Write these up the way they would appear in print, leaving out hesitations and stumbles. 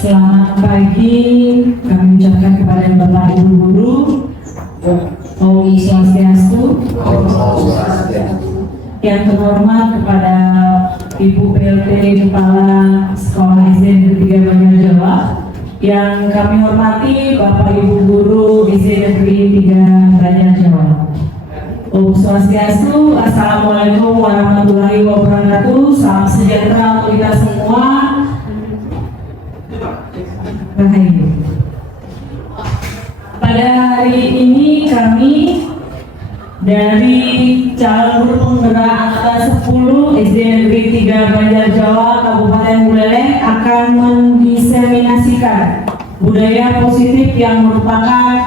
Selamat pagi, kami ucapkan kepada Bapak Ibu Guru, Om Swastiastu, yang terhormat kepada Ibu PLT Kepala Sekolah SD Negeri 3 Banjar Jawa, yang kami hormati Bapak Ibu Guru SD Negeri 3 Banjar Jawa. Om Swastiastu, Assalamualaikum warahmatullahi wabarakatuh. Salam sejahtera untuk kita semua. Rahayu. Pada hari ini kami dari calon guru penggerak angkatan 10 SD Negeri 3 Banjar Jawa Kabupaten Buleleng akan mendiseminasikan budaya positif yang merupakan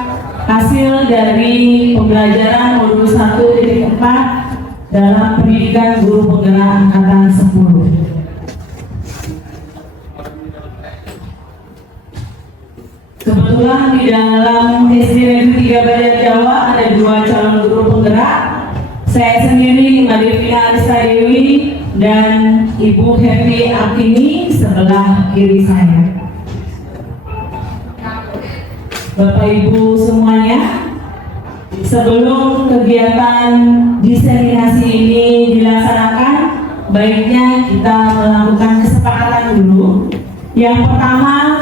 hasil dari pembelajaran modul 1.4 dalam pendidikan guru penggerak angkatan 10. Kebetulan di dalam SD Negeri 3 Banjar Jawa ada 2 calon guru penggerak. Saya sendiri Mbak Devina Arista Dewi dan Ibu Happy Akini sebelah kiri saya. Bapak Ibu semuanya, sebelum kegiatan diseminasi ini dilaksanakan, baiknya kita melakukan kesepakatan dulu. Yang pertama,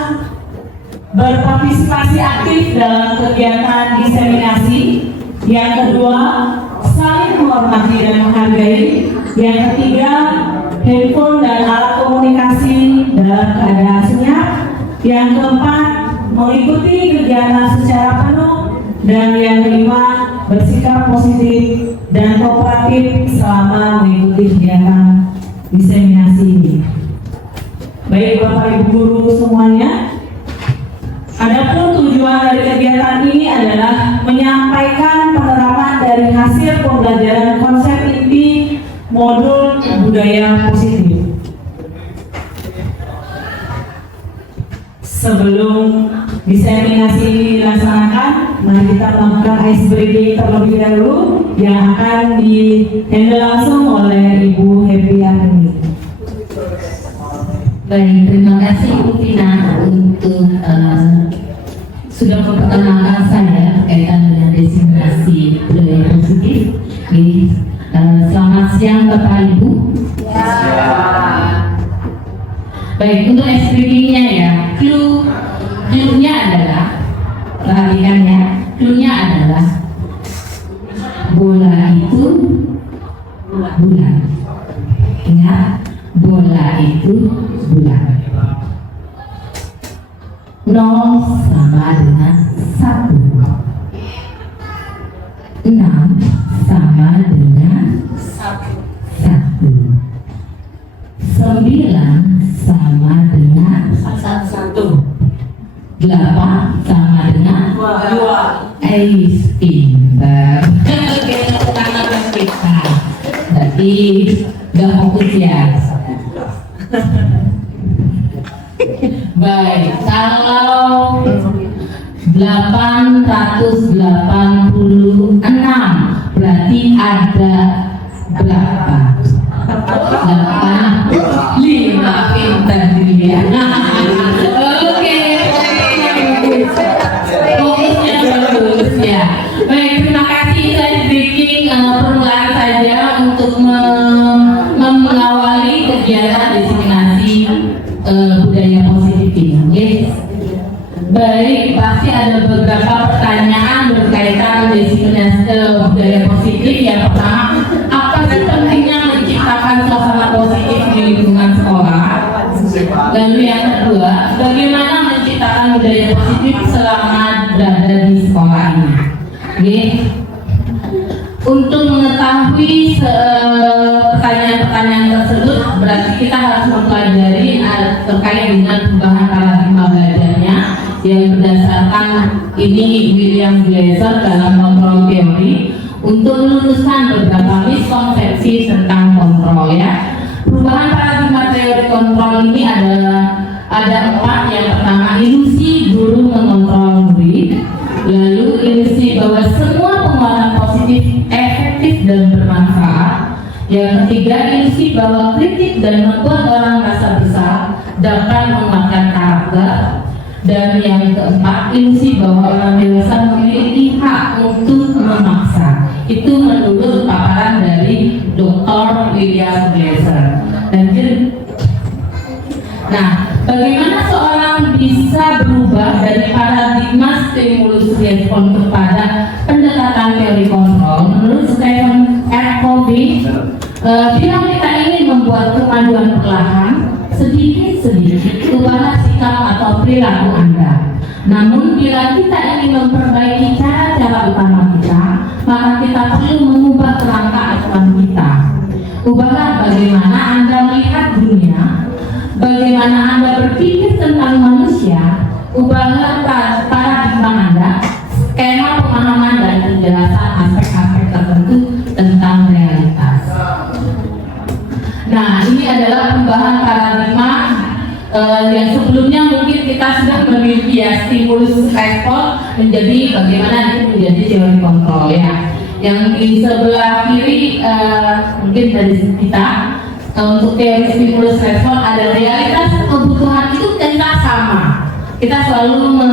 berpartisipasi aktif dalam kegiatan diseminasi. Yang kedua, saling menghormati dan menghargai. Yang ketiga, handphone dan alat komunikasi dalam keadaan senyap. Yang keempat, mengikuti kegiatan secara penuh. Dan yang kelima, bersikap positif dan kooperatif selama mengikuti kegiatan diseminasi ini. Baik Bapak Ibu Guru semuanya, adapun tujuan dari kegiatan ini adalah menyampaikan penerapan dari hasil pembelajaran konsep inti modul budaya positif. Sebelum diseminasi ini dilaksanakan, mari kita melakukan ice breaking terlebih dahulu yang akan di-handle langsung oleh Ibu Happy Akini. Baik, terima kasih Bu Tina untuk sudah memperkenalkan saya berkaitan dengan diseminasi budaya positif. Selamat siang Bapak Ibu. Baik, untuk explaining-nya ya, clue-nya adalah, perhatikan ya, clue-nya adalah bola itu bulan. Ingat, bola itu bulan. 0 sama dengan 1, 6 sama dengan 1, 9 sama dengan 1, 8 sama dengan 2. Pintar. Tangan kita. Berarti gak fokus ya. Baik, kalau 886 berarti ada berapa? 5 pintar dilihat. Oke, fokusnya bagus ya. Baik, terima kasih. Saya breaking permulaan saja untuk mengawali kegiatan diseminasi budaya positif ini. Okay? Baik, pasti ada beberapa pertanyaan berkaitan diseminasi budaya positif. Yang pertama, apa sih pentingnya menciptakan suasana positif di lingkungan sekolah? Lalu yang kedua, bagaimana menciptakan budaya positif selama berada di sekolah ini? Okay? Untuk mengetahui pertanyaan-pertanyaan tersebut, berarti kita harus mempelajari terkait dengan perubahan paradigma belajarnya yang berdasarkan ini William Glasser dalam kontrol teori untuk meluruskan beberapa miskonsepsi tentang kontrol ya. Perubahan paradigma teori kontrol ini ada 4. Yang pertama, ilusi guru mengontrol murid. Lalu ilusi bahwa semua penguatan positif efektif dan bermanfaat. Yang ketiga, ilusi bahwa kritik dan membuat orang merasa besar dapat menguatkan karakter. Dan yang keempat, ilusi bahwa orang dewasa memiliki hak untuk memaksa. Itu menurut paparan dari Dr. William Glasser. Nah, bagaimana seorang bisa berubah dari paradigma stimulus respon kepada pendekatan teori kontrol? Menurut Stephen R. Covey, bila kita ingin membuat kemajuan perlahan, sedikit-sedikit ubahlah sikap atau perilaku Anda. Namun bila kita ingin memperbaiki cara-cara utama kita, maka kita perlu mengubah kerangka aturan kita. Ubahlah bagaimana Anda melihat dunia, bagaimana Anda berpikir tentang manusia. Ubahlah paradigma Anda, skema pemahaman dan penjelasan aspek-aspek tertentu tentang realitas. Nah, ini adalah perubahan paradigma yang sebelumnya mungkin kita sudah memiliki ya, stimulus respon menjadi bagaimana itu menjadi teori kontrol ya. Yang di sebelah kiri mungkin dari kita untuk teori stimulus respon ada realitas kebutuhan itu kita sama. Kita selalu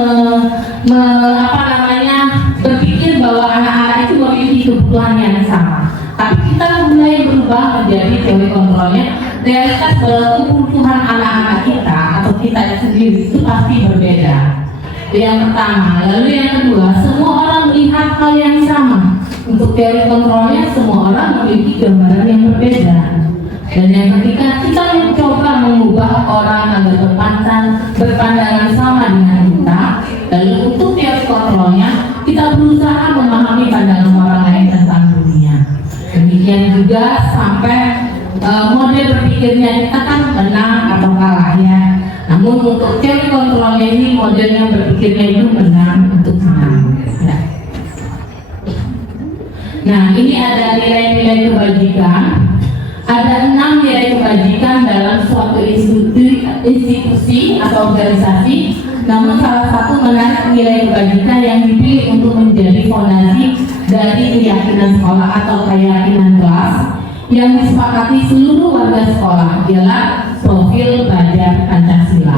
berpikir bahwa anak-anak itu memiliki kebutuhan yang sama. Tapi kita mulai berubah menjadi teori kontrolnya. Realitas kebutuhan anak-anak kita atau kita sendiri itu pasti berbeda. Itu yang pertama. Lalu yang kedua, semua orang melihat hal yang sama. Untuk teori kontrolnya, semua orang memiliki gambaran yang berbeda. Dan yang ketiga, kita mencoba mengubah orang agar berpandangan sama dengan kita. Lalu untuk teori kontrolnya, kita berusaha memahami pandangan orang lain tentang dunia. Demikian juga sampai model berpikirnya kita kan menang atau kalah ya. Namun untuk teori kontrolnya ini modelnya berpikirnya itu menang untuk menang. Ya. Nah, ini ada nilai-nilai kebajikan. Ada 6 nilai kebajikan dalam suatu institusi atau organisasi. Namun salah satu menarik nilai kebajikan yang dipilih untuk menjadi fondasi dari keyakinan sekolah atau keyakinan kelas yang disepakati seluruh warga sekolah ialah profil belajar Pancasila.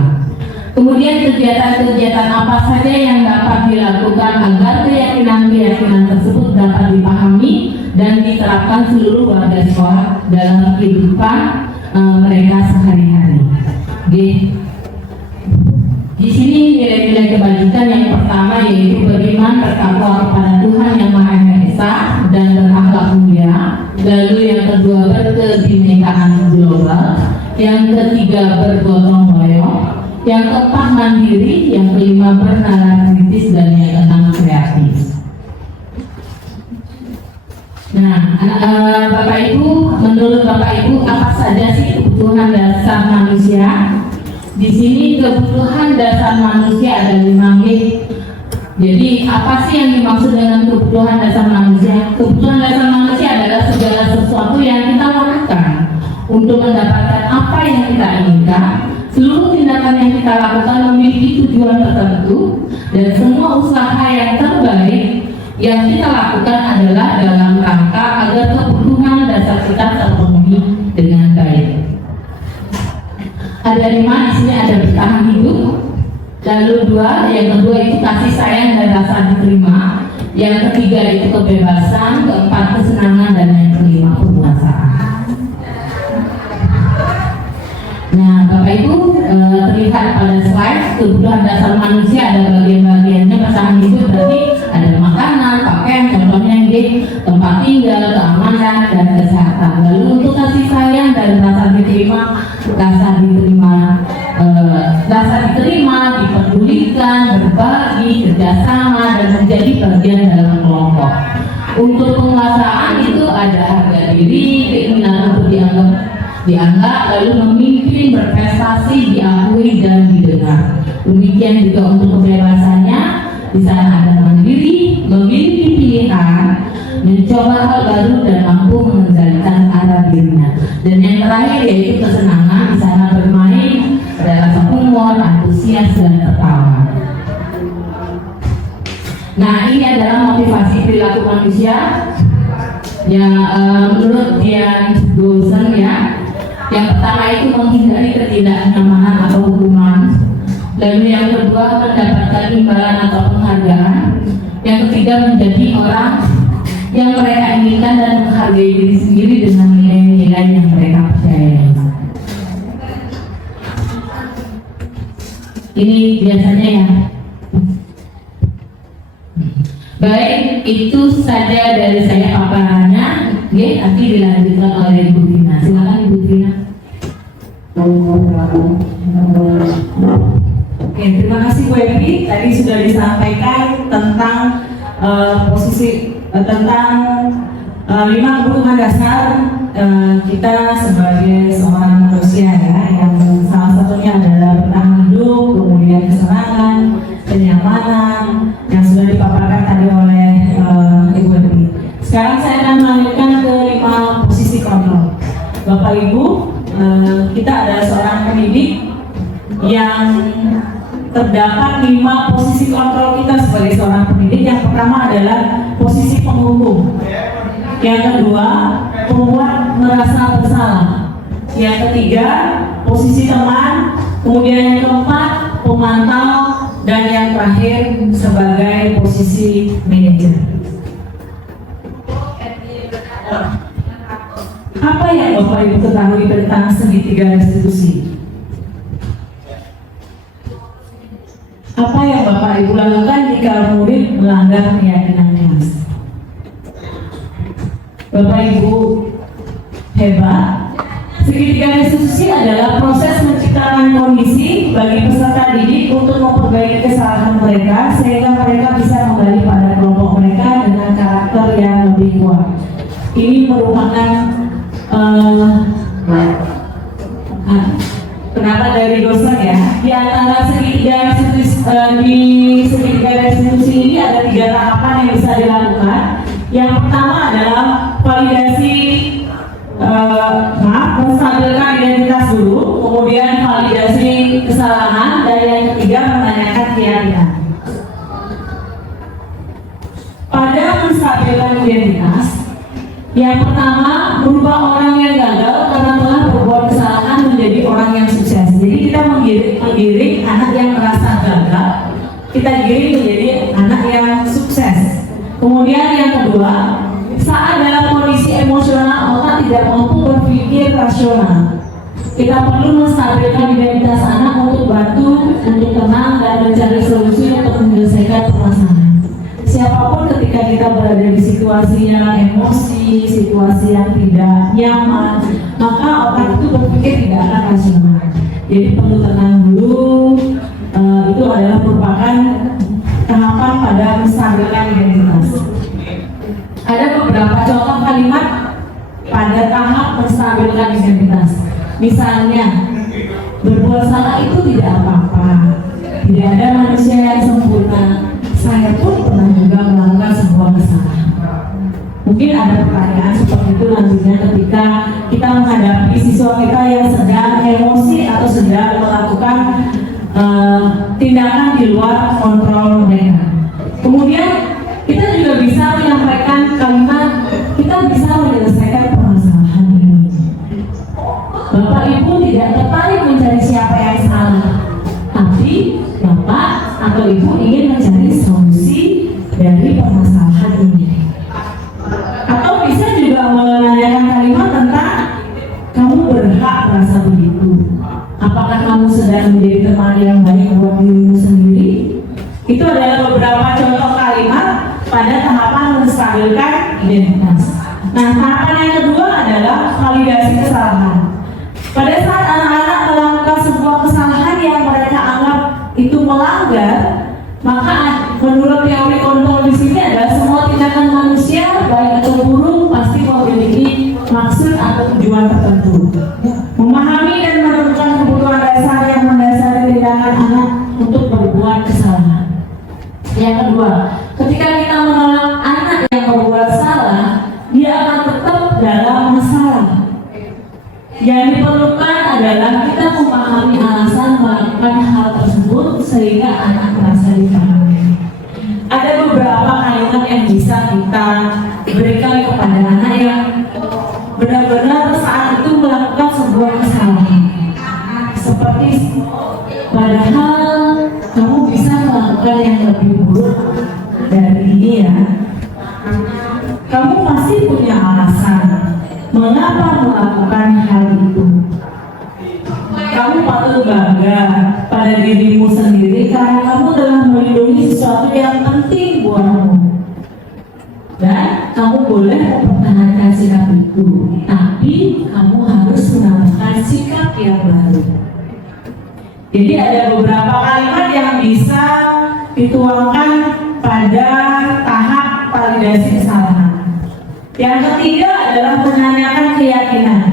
Kemudian kegiatan-kegiatan apa saja yang dapat dilakukan agar keyakinan-keyakinan tersebut dapat dipahami dan diterapkan seluruh warga sekolah dalam kehidupan mereka sehari-hari. Di sini nilai-nilai kebajikan yang pertama yaitu beriman bertakwa kepada Tuhan yang Maha Esa dan berakhlak mulia. Lalu yang kedua berkebinekaan global. Yang ketiga bergotong royong. Yang keempat mandiri. Yang kelima bernalar kritis dan yang keenam kreatif. Nah, Bapak Ibu, menurut Bapak Ibu apa saja sih kebutuhan dasar manusia? Di sini kebutuhan dasar manusia ada 5G. Jadi apa sih yang dimaksud dengan kebutuhan dasar manusia? Kebutuhan dasar manusia adalah segala sesuatu yang kita lakukan untuk mendapatkan apa yang kita inginkan. Seluruh tindakan yang kita lakukan memiliki tujuan tertentu dan semua usaha yang terbaik yang kita lakukan adalah dalam rangka agar kebutuhan dasar kita terpenuhi dengan baik. Ada 5 di sini, ada bertahan hidup. Lalu 2, yang kedua itu kasih sayang dan rasa diterima. Yang ketiga itu kebebasan, keempat kesenangan, dan yang kelima kepuasan. Nah, Bapak Ibu terlihat pada slide kebutuhan dasar manusia ada bagian-bagiannya. Bertahan hidup berarti ada makanan, pakaian, contohnya di tempat tinggal, keamanan, dan kesehatan. Lalu untuk kasih sayang dan rasa diterima, dipedulikan, berbagi, kerjasama, dan menjadi bagian dalam kelompok. Untuk penguasaan itu ada harga diri, keinginan untuk dianggap, lalu memimpin, berprestasi, diakui, dan didengar. Demikian juga untuk kebebasannya, di sana ada mandiri, memiliki pilihan, mencoba hal baru, dan mampu mengendalikan arah dirinya. Dan yang terakhir yaitu kesenangan, di sana bermain, ada rasa humor, antusias, dan tertawa. Nah, ini adalah motivasi perilaku manusia yang menurut Dian Dawson ya. Yang pertama itu menghindari ketidaknyamanan atau hukuman. Lalu yang kedua, mendapatkan imbalan atau penghargaan. Yang ketiga, menjadi orang yang mereka inginkan dan menghargai diri sendiri dengan nilai-nilai yang mereka percayai. Ini biasanya ya. Baik, itu saja dari saya paparannya. Nanti dilanjutkan oleh Ibu Tina. Silakan Ibu Tina. Oke, terima kasih Bu Evi. Tadi sudah disampaikan tentang tentang 5 kebutuhan dasar kita sebagai seorang manusia ya, yang salah satunya adalah bertahan hidup, kemudian kesenangan, kenyamanan yang sudah dipaparkan tadi oleh Ibu Evi. Sekarang saya akan melanjutkan ke 5 posisi kontrol. Bapak Ibu, kita adalah seorang pendidik yang terdapat 5 posisi kontrol kita sebagai seorang pendidik. Yang pertama adalah posisi penghukum. Yang kedua, pembuat merasa bersalah. Yang ketiga, posisi teman. Kemudian yang keempat, pemantau. Dan yang terakhir, sebagai posisi manajer. Apa yang Bapak Ibu ketahui tentang segitiga restitusi? Apa yang Bapak Ibu lakukan jika murid melanggar keyakinannya? Bapak Ibu hebat. Segitiga restitusi adalah proses menciptakan kondisi bagi peserta didik untuk memperbaiki kesalahan mereka sehingga mereka bisa kembali pada kelompok mereka dengan karakter yang lebih kuat. Ini merupakan kenapa dari dosen ya? Di antara segitiga restitusi ini ada 3 tahapan yang bisa dilakukan. Yang pertama adalah validasi, menstabilkan identitas dulu, kemudian validasi kesalahan, dan yang ketiga menanyakan keyakinan. Pada menstabilkan identitas, yang pertama merubah orang yang gagal karena telah berbuat kesalahan menjadi orang yang sukses. Jadi kita menggiring anak yang merasa gagal, kita giring menjadi anak yang sukses. Kemudian yang kedua, saat dalam kondisi emosional otak tidak mampu berpikir rasional, kita perlu menstabilkan identitas anak untuk bantu, untuk tenang dan mencari solusi untuk menyelesaikan permasalahan. Siapapun ketika kita berada di situasi yang emosi, situasi yang tidak nyaman, maka otak itu berpikir tidak akan rasional. Jadi perlu tenang dulu. Itu adalah merupakan tahapan pada menstabilkan identitas. Ada beberapa contoh kalimat pada tahap menstabilkan identitas. Misalnya, berbuat salah itu tidak apa-apa. Tidak ada manusia yang sempurna. Saya pun pernah juga melakukan sebuah kesalahan. Mungkin ada pertanyaan seperti itu nantinya ketika kita menghadapi siswa kita yang sedang emosi atau sedang melakukan tindakan di luar kontrol mereka. Kemudian kita juga bisa menyampaikan kalimat, kita bisa menyelesaikan permasalahan ini. Bapak Ibu tidak tertarik mencari siapa yang salah, tapi Bapak atau Ibu ingin mencari solusi dari permasalahan ini. Atau bisa juga menanyakan kalimat tentang kamu berhak merasa begitu. Apakah kamu sedang menjadi teman yang baik buat dirimu sendiri? Itu adalah beberapa contoh kalimat pada tahapan menstabilkan identitas. Nah, tahapan yang kedua adalah validasi kesalahan. Pada saat anak-anak melakukan sebuah kesalahan yang mereka anggap itu melanggar, maka menurut teori kontrol di sini adalah semua tindakan manusia baik atau buruk pasti memiliki maksud atau tujuan tertentu. Memahami dan menemukan kebutuhan dasar yang mendasari tindakan anak untuk berbuat kesalahan. Yang kedua, ketika kita menolak anak yang berbuat salah, dia akan tetap dalam masalah. Yang diperlukan adalah kita memahami alasan melakukan hal tersebut sehingga anak merasa dipahami. Ada beberapa kalimat yang bisa kita berikan kepada anak yang benar-benar saat itu melakukan sebuah kesalahan. Seperti padahal kamu bisa melakukan yang lebih buruk dari ini ya. Kamu pasti punya alasan mengapa melakukan hal itu. Kamu patut bangga pada dirimu sendiri karena kamu telah melindungi sesuatu yang penting buatmu. Dan kamu boleh mempertahankan sikap itu, tapi kamu harus menambahkan sikap yang baru. Jadi ada beberapa kalimat yang bisa dituangkan pada tahap validasi kesalahan. Yang ketiga adalah menanyakan keyakinan.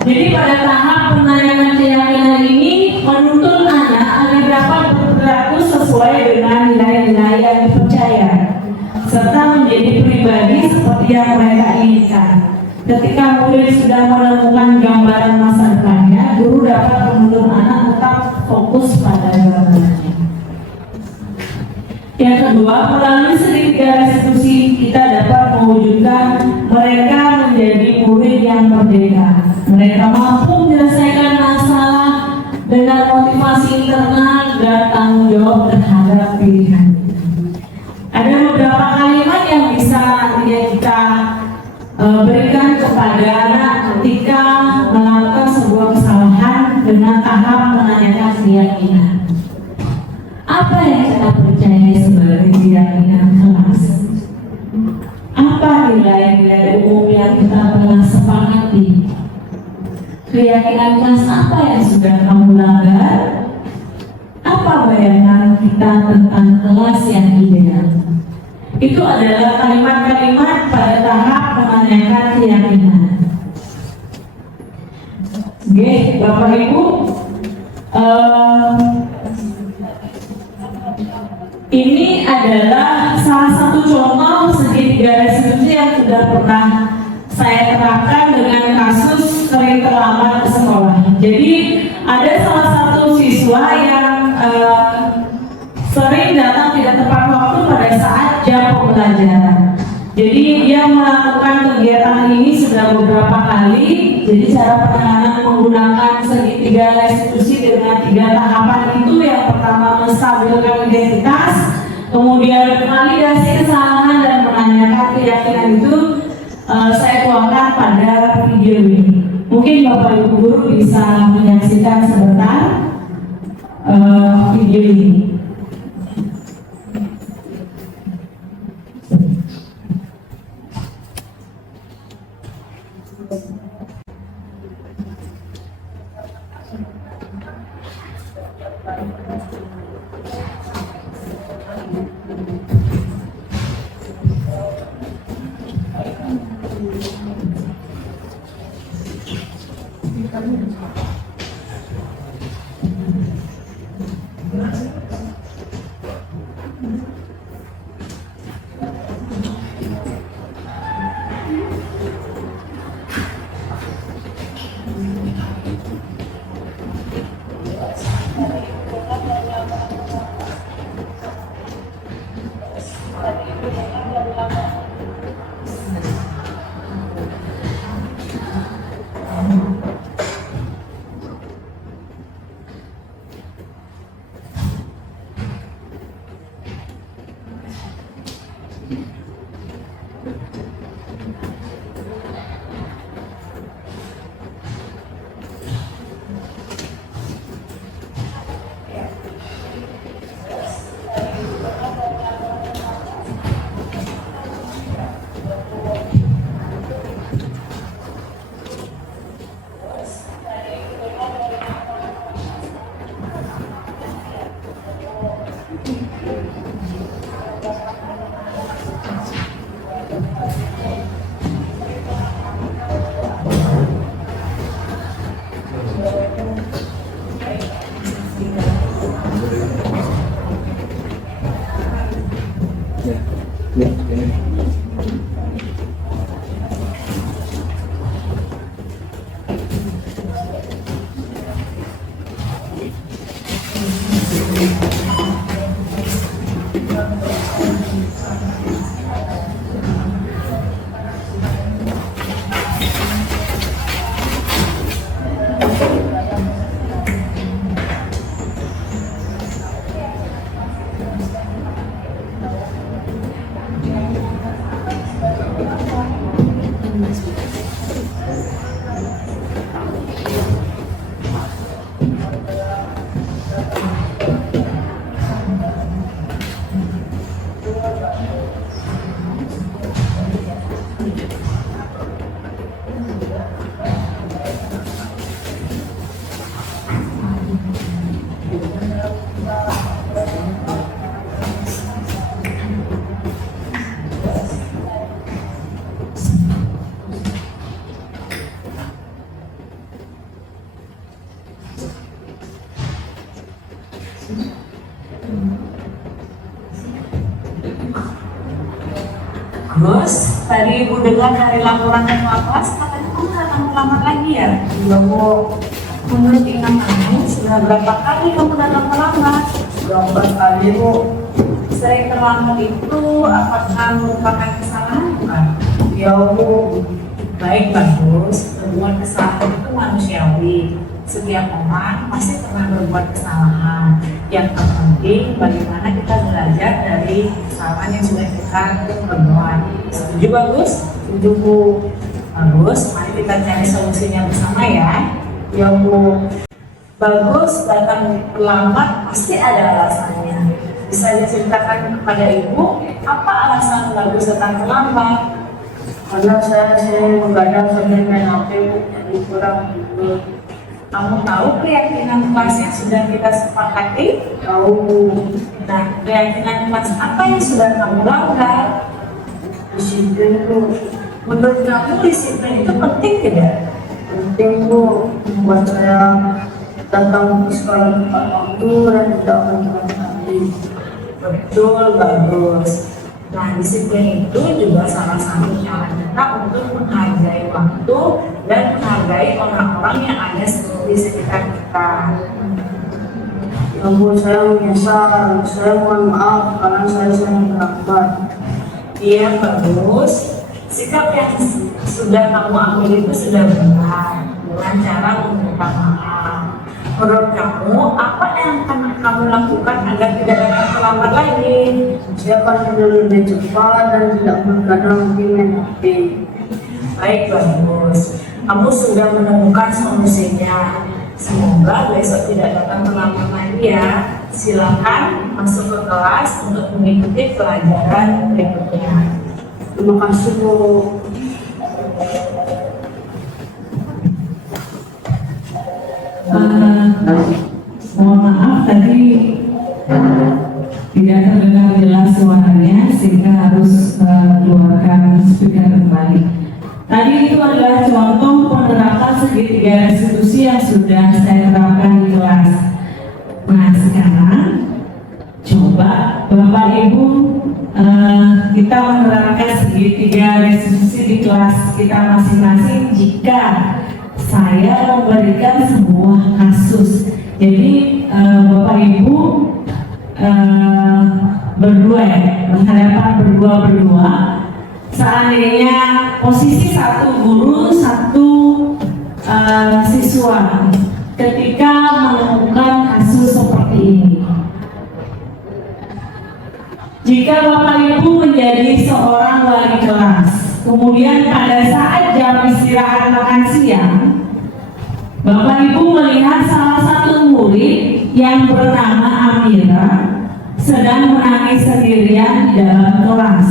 Jadi pada tahap menanyakan keyakinan ini menuntut anak agar dapat berperilaku sesuai dengan nilai-nilai yang dipercaya, serta menjadi pribadi seperti yang mereka inginkan. Ketika murid sudah menemukan gambaran masa depannya, guru dapat menuntut anak tetap fokus pada gambarannya. Yang kedua, melalui segitiga restitusi kita dapat mewujudkan mereka menjadi murid yang merdeka. Mereka mampu menyelesaikan masalah dengan motivasi internal dan tanggung jawab terhadap pilihan. Ada beberapa kalimat yang bisa nantinya kita berikan kepada anak ketika melakukan sebuah kesalahan dengan tahap menanyakan keyakinan. Apa yang kita percaya sebagai keyakinan kelas? Apa nilai-nilai umum yang kita pernah sepakati? Keyakinan kelas apa yang sudah kamu langgar? Apa bayangan kita tentang kelas yang ideal? Itu adalah kalimat-kalimat pada tahap menanyakan keyakinan. Oke, Bapak Ibu, ini adalah salah satu contoh segitiga restitusi yang sudah pernah saya terapkan dengan kasus sering terlambat ke sekolah. Jadi ada salah satu siswa yang sering datang tidak tepat waktu pada saat jam pembelajaran. Jadi dia melakukan kegiatan ini sudah beberapa kali. Jadi cara penanganan menggunakan segitiga restitusi dengan 3 tahapan itu, yang pertama menstabilkan identitas, kemudian validasi kesalahan dan menanyakan keyakinan itu saya tuangkan pada video ini. Mungkin Bapak Ibu guru bisa menyaksikan sebentar video ini. Gus, tadi Ibu dengar dari laporan ketua kelas, katanya kamu datang melamar lagi ya? Ya Bu, menurut ingat kamu sudah berapa kali kamu datang melamar? Berapa kali Bu? Sering terlambat itu apakah merupakan kesalahan bukan? Ya Bu, Baik, bagus. Berbuat kesalahan itu manusiawi. Setiap orang pasti pernah berbuat kesalahan. Yang terpenting bagaimana kita belajar dari kesalahan yang sudah kita perbuat. Setuju, bagus? setuju Bu. Bagus. Mari kita cari solusinya bersama ya. Ya Bu, Bagus datang terlambat pasti ada alasannya. Bisa diceritakan kepada Ibu apa alasan Bagus datang terlambat? karena saya sering mengadang sambil main HP Bu, jadi kurang tidur. Kamu tahu keyakinan kelas yang sudah kita sepakati? Tahu Bu, Nah, keyakinan kelas apa yang sudah kamu langgar? disiplin Bu. Menurut kamu disiplin itu penting tidak? Penting Bu, membuat saya datang ke sekolah tepat waktu dan tidak mengkhianati. Betul, bagus. Nah, disiplin itu juga salah satu cara kita untuk menghargai waktu dan menghargai orang-orang yang ada di sekitar kita. Ya Bu, saya menyesal. Saya mohon maaf karena saya sering terlambat. Iya, bagus. Sikap yang sudah kamu ambil itu sudah benar dengan cara meminta maaf. Menurut kamu, apa yang akan kamu lakukan agar tidak dapat terlambat lagi? Saya akan tidur lebih cepat dan tidak bergadang di main HP. Baik, bagus. Kamu sudah menemukan solusinya. Semoga besok tidak datang terlambat lagi ya. Silakan masuk ke kelas untuk mengikuti pelajaran berikutnya. Terima kasih Bu. Mohon maaf tadi tidak terdengar jelas suaranya sehingga harus keluarkan speaker kembali. Tadi itu adalah contoh penerapan segitiga restitusi yang sudah saya terapkan di kelas. Nah sekarang coba Bapak Ibu kita menerapkan segitiga restitusi di kelas kita masing-masing jika saya memberikan sebuah kasus. Jadi Bapak Ibu berdua ya, berhadapan berdua. Seandainya posisi satu guru, satu siswa ketika menemukan kasus seperti ini. Jika Bapak Ibu menjadi seorang wali kelas, kemudian pada saat jam istirahat makan siang, Bapak Ibu melihat salah satu murid yang bernama Amira sedang menangis sendirian di dalam kelas.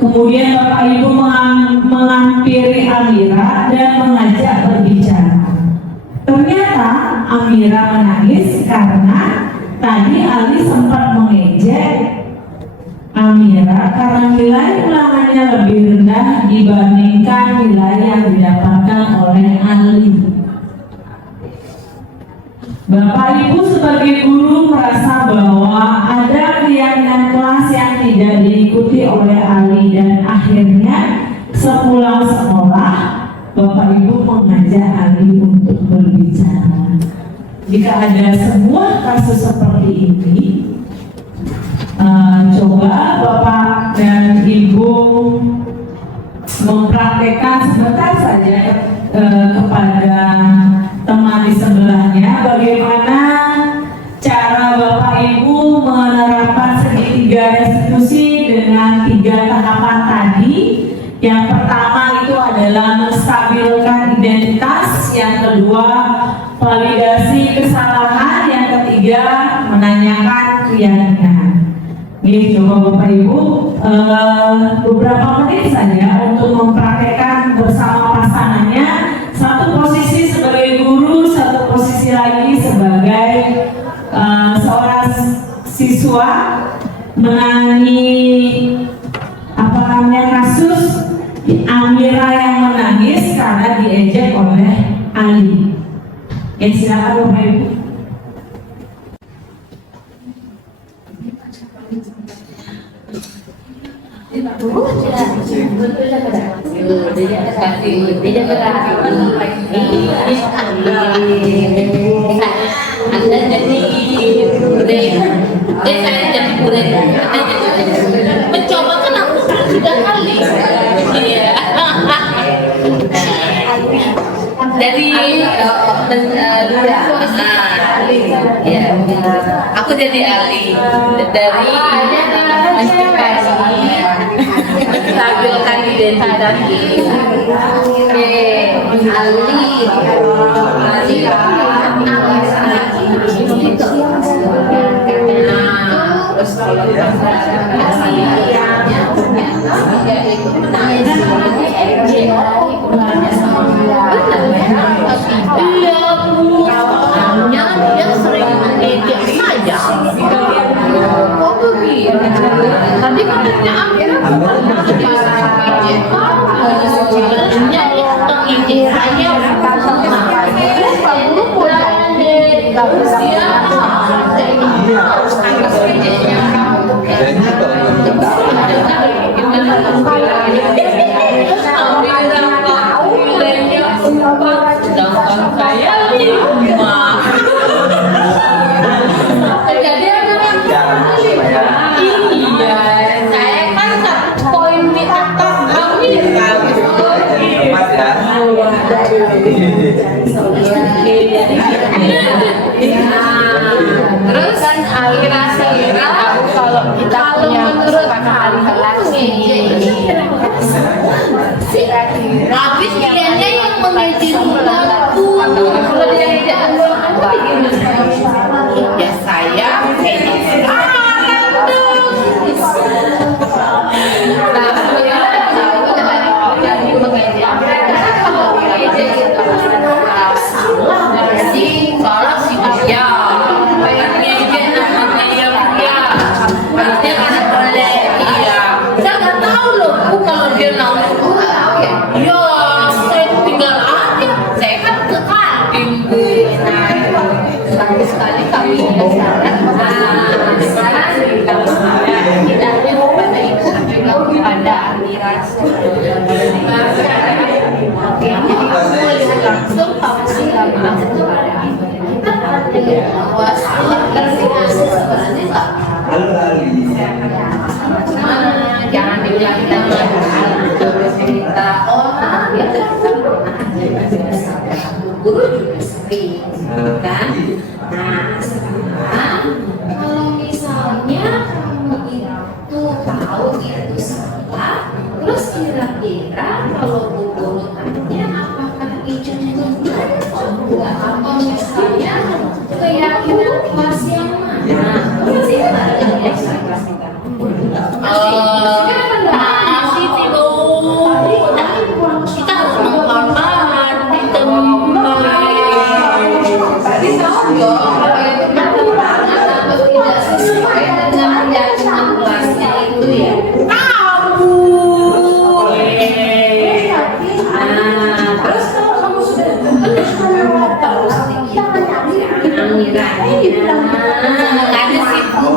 Kemudian Bapak Ibu menghampiri Amira dan mengajak berbicara. Ternyata Amira menangis karena tadi Ali sempat mengejek Amira karena nilai ulangannya lebih rendah dibandingkan nilai yang didapatkan oleh Ali. Bapak Ibu sebagai guru merasa bahwa ada keyakinan kelas yang tidak diikuti oleh Ali dan akhirnya sepulang sekolah Bapak Ibu mengajak Ali untuk berbicara. Jika ada sebuah kasus seperti ini, coba Bapak dan Ibu mempraktekkan sebentar saja kepada teman di sebelahnya bagaimana cara Bapak Ibu menerapkan segitiga restitusi dengan 3 tahapan tadi. Yang pertama itu adalah menstabilkan identitas, yang kedua validasi kesalahan, yang ketiga menanyakan keyakinan. Ini coba Bapak Ibu beberapa menit saja untuk mempraktekkan bersama pasangannya. Satu posisi sebagai guru, satu posisi lagi sebagai seorang siswa menangani kasus Amira yang menangis karena diejek oleh Ali. Silakan Bapak Ibu. Anda jadi murid, saya jadi murid. Mencoba kan aku sudah kali. Iya. Dari ya, aku jadi ahli dari stabilkan identitas. Dia sering ngejek saja. Kok begitu? Tadi katanya Amira sebenarnya ngejek saya. Sedangkan saya iya, saya kan satu poin di atas Amira. Terus kan Amira tahu kalau kita punya kesepakatan kelas habis kaliannya yang mengejek aku. Kalau dia tidak ya saya sekali kami pada Amira langsung pasti bahwa jangan dibilang kita orang guru juga sering kan. Nah, kalau misalnya kamu itu tahu itu salah, terus kira-kira kalau bu guru tanya apakah itu benar atau misalnya keyakinan kelas yang mana? Pasti ada ekstra kelas kita. Masih belum. Kita harus menghormati teman. Tadi tahu dong.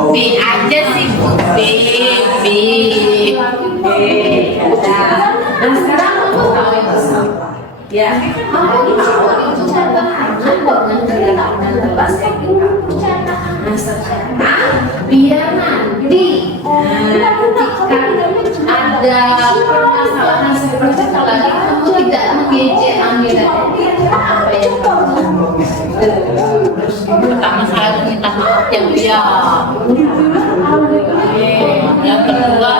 B aja sih B. Dan sekarang aku tahu itu sama. Ya, aku tahu itu catatannya dengan kegiatan kelas yang kita catatannya secara biar nanti ketika ada permasalahan seperti itu lagi kamu tidak mengejek Amira. Apa yang kamu pertama saya minta maaf yang dia. Yang kedua,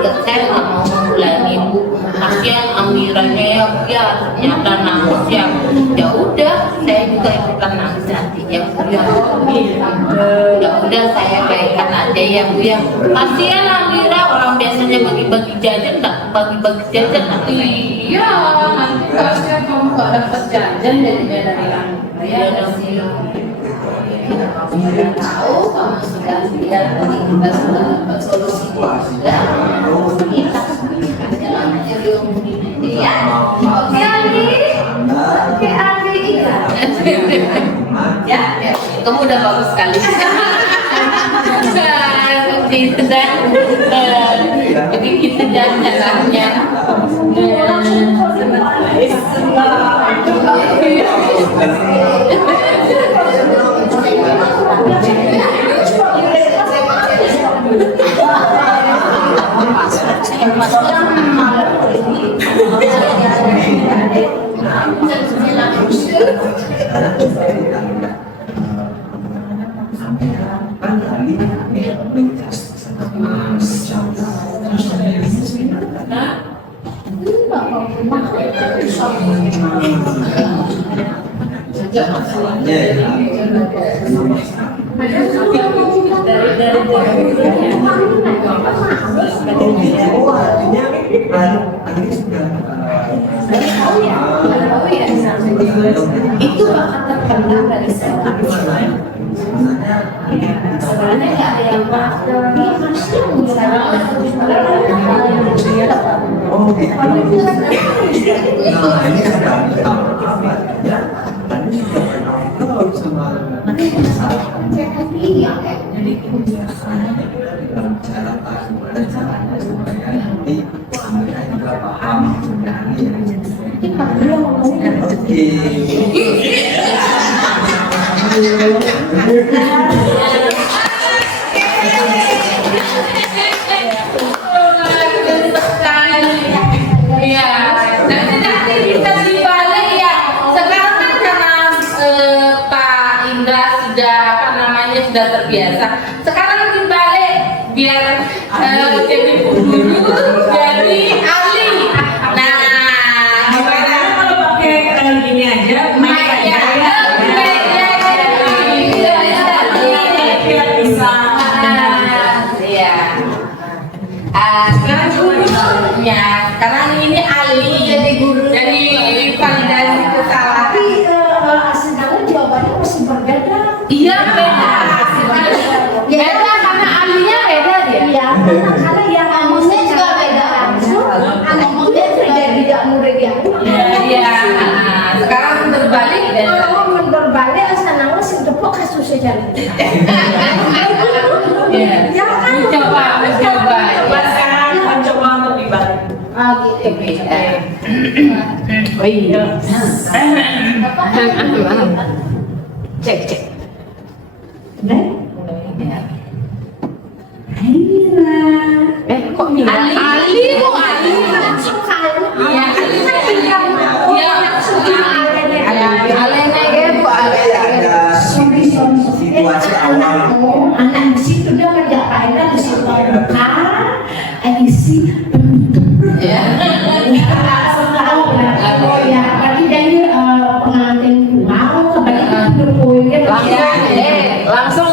ya saya nggak mau mengulangi bu. Kasihan Amiranya ya ternyata nangis ya. Ya udah, saya juga ikutan nangis nanti ya bu ya. Ya udah saya baikkan aja ya bu ya. Kasihan Amira, orang biasanya bagi-bagi jajan nggak bagi-bagi jajan nanti. Iya, nanti kasihan kamu nggak dapat jajan jadinya dari Amira ya. Kamu sudah tahu, kamu sudah lihat tadi kita sudah dapat solusi juga. Kita jalan aja di ya. Oke Adi, oke Adi iya. Ya, kamu udah bagus sekali. Seperti itu dah. Jadi kita jalan-jalannya itu bakal terkendang dari saya. Sebenarnya nggak ada yang nanti bisa dibalik ya. Sekarang kan karena Pak Indra sudah terbiasa. Sekarang dibalik biar jadi guru dari Ali. Nah, gimana kalau pakai gini aja, mic aja ya. Bisa. Sekarang gurunya, sekarang ini Ali jadi guru dari validasi kesalahan. tapi sebenarnya jawabannya masih berbeda. Iya beda. Beda karena alinya beda dia. Iya, karena yang ngomongnya juga beda langsung, ngomongnya tidak murid yang Iya. Sekarang berbalik dan kalau berbalik asal nawas itu kok kasusnya jadi. ya kan coba. Coba untuk dibalik. Gitu. Beda. Oh iya. Cek. Kok Ali bu Ali Langsung kali. Iya, Ali. Iya, Alena ya bu Alena. Situasi awal. Anak di situ dia kerja pakai di situ buka, isi penutup. ya. Oh ya, berarti dari pengantin mau kebanyakan berpoin Langsung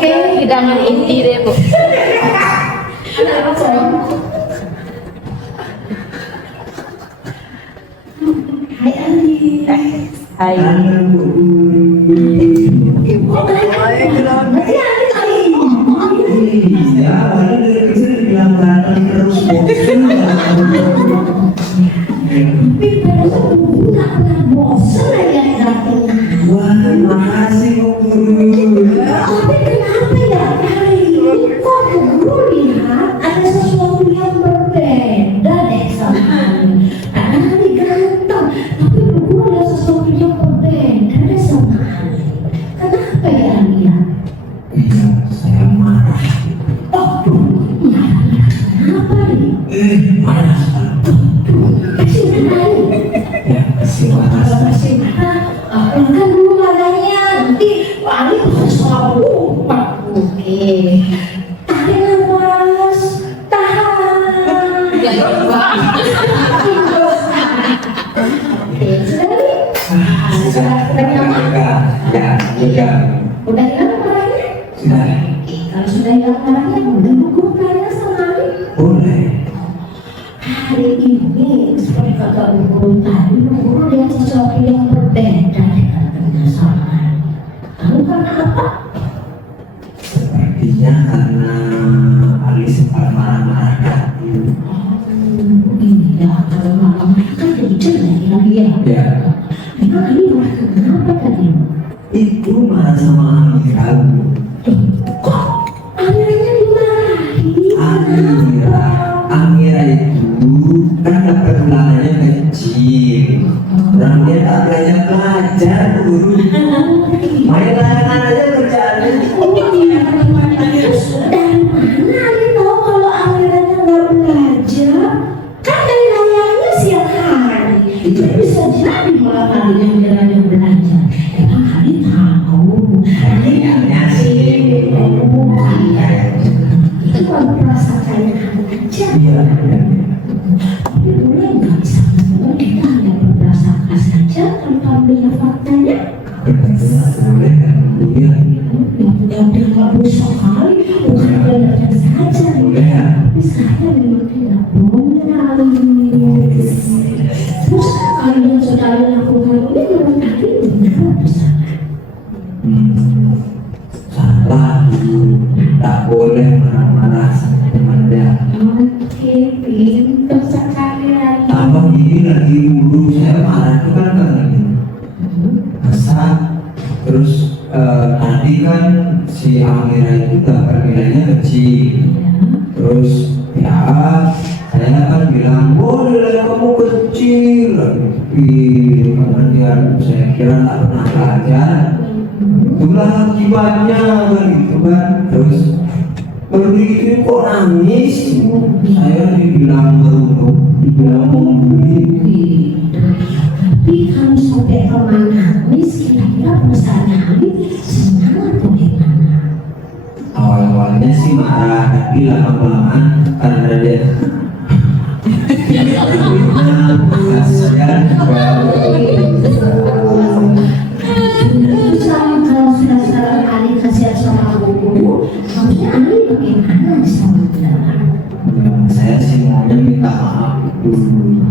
ke hidangan inti deh bu. Hai Ali. Hai. Ya, padahal dari kecil bilang berantem terus. Tapi pada saat nggak pernah bosan aja datang. Wah, makasih Bu Guru. Tapi kenapa ya hari ini kok Bu Guru lihat ada sesuatu yang berbeda deh sama Ali. Karena Ali ganteng, tapi Bu Guru ada sesuatu yang berbeda deh sama Ali. Kenapa ya Ali ya? Iya, saya marah. Oh, marah kenapa Ali? Marah sekali. Kasih Ali. Ya, kasih marah. Kalau masih marah, kan dulu marahnya nanti Pak Ali bisa salah lupa. Oke, tahan nafas, tahan. Ya, Oke, sudah nyaman? Ya, sudah. Udah hilang marahnya? Sudah. Oke, kalau sudah hilang marahnya, boleh buku tanya sama Ali. Boleh. Hari ini seperti kata Bu Guru tadi, Bu Guru lihat sesuatu yang berbeda dengan sama Ali. Lalu karena apa? Sepertinya karena Ali sempat marah-marah tadi. Iya, kalau malam kan jadi jelek lagi ya. Ya, Memang Ali marah kenapa tadi? itu marah sama Amira. Kok Amiranya dimarahi? Amira belajar guru. Main layangan aja kerjaannya. Terus dari mana Ali tahu kalau alirannya nggak belajar? Kan dari layangannya siang hari. Itu bisa jadi malah alirannya belajar. Emang Ali tahu? Kayaknya sih. Itu kalau perasaannya aja. Iya. Tapi boleh nggak sama kita hanya berdasarkan saja tanpa melihat faktanya? Boleh kan? Iya. Yang tidak bisa kali bukan belajar saja. Boleh ya. Tapi saya memang tidak boleh. Terus kalau yang sudah dilakukan ini memang tadi benar bersama. Salah. Tak boleh marah-marah sama temannya. Oke, pintar sekali lagi. Tambah ini lagi dulu saya marah itu kan masa terus tadi kan si Amira itu dapat nilainya kecil. Terus ya saya kan bilang boleh kamu kecil, tapi kemudian saya kira tak pernah belajar. Itulah akibatnya gitu kan. Terus begitu kok nangis, saya dibilang merunduk, dibilang membuli. Tapi kalau sampai teman nangis, kira-kira perasaannya Ali senang atau gimana? Awal-awalnya sih marah, tapi lama-lama karena dia kasihan juga. Kalau sudah sekarang Ali kasihan sama guru, harusnya Ali bagaimana sama dia? Saya sih maunya minta maaf dulu.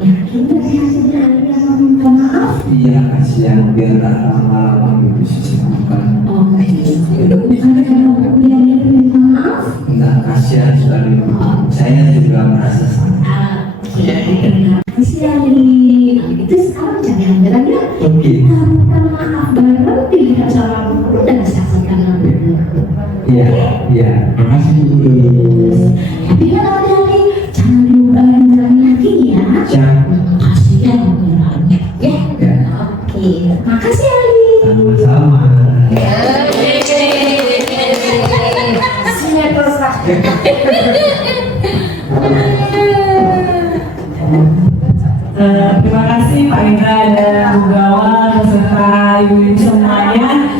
Yakin gak sih hasilnya Ali yang mau minta maaf? Iya kasihan biar tak lama-lama gitu sisihkan. Oke, bukan karena guru yang dia minta maaf? Enggak kasihan sekali. Saya juga merasa salah. Terima kasih Ali. Itu sekarang jangan jalan ya. Oke. Kita minta maaf bareng tidak sama guru dan saksikan lagi. Iya, iya. Terima kasih guru. Tapi kan Ali jangan lupa lagi ya. Siap. Kasihan bilangnya ya. Ya. Oke, makasih Ali. Sama-sama. Terima kasih Pak Indra dan Bu Gawal beserta ibu-ibu semuanya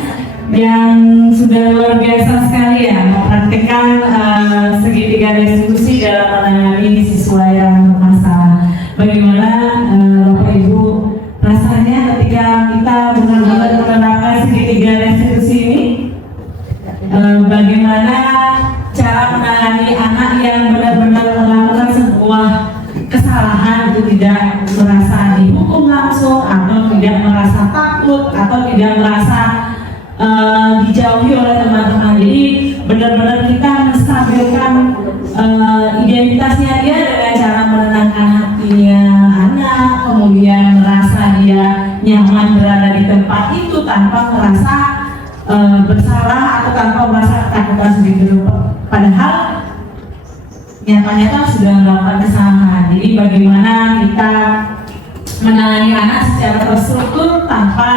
yang sudah luar biasa sekali ya mempraktikkan segitiga restitusi dalam menangani siswa yang bermasalah. Bagaimana Bapak Ibu rasanya ketika kita benar-benar menerapkan segitiga restitusi ini? Bagaimana cara menangani anak yang benar-benar melakukan sebuah kesalahan itu tidak merasa dihukum langsung atau tidak merasa takut atau tidak merasa dijauhi oleh teman-teman. Jadi benar-benar kita menstabilkan identitasnya dia dengan cara menenangkan hatinya anak, kemudian merasa dia nyaman berada di tempat itu tanpa merasa bersalah atau tanpa merasa ketakutan sendiri. Padahal nyata-nyata sudah melakukan kesalahan. Jadi bagaimana kita menangani anak secara terstruktur tanpa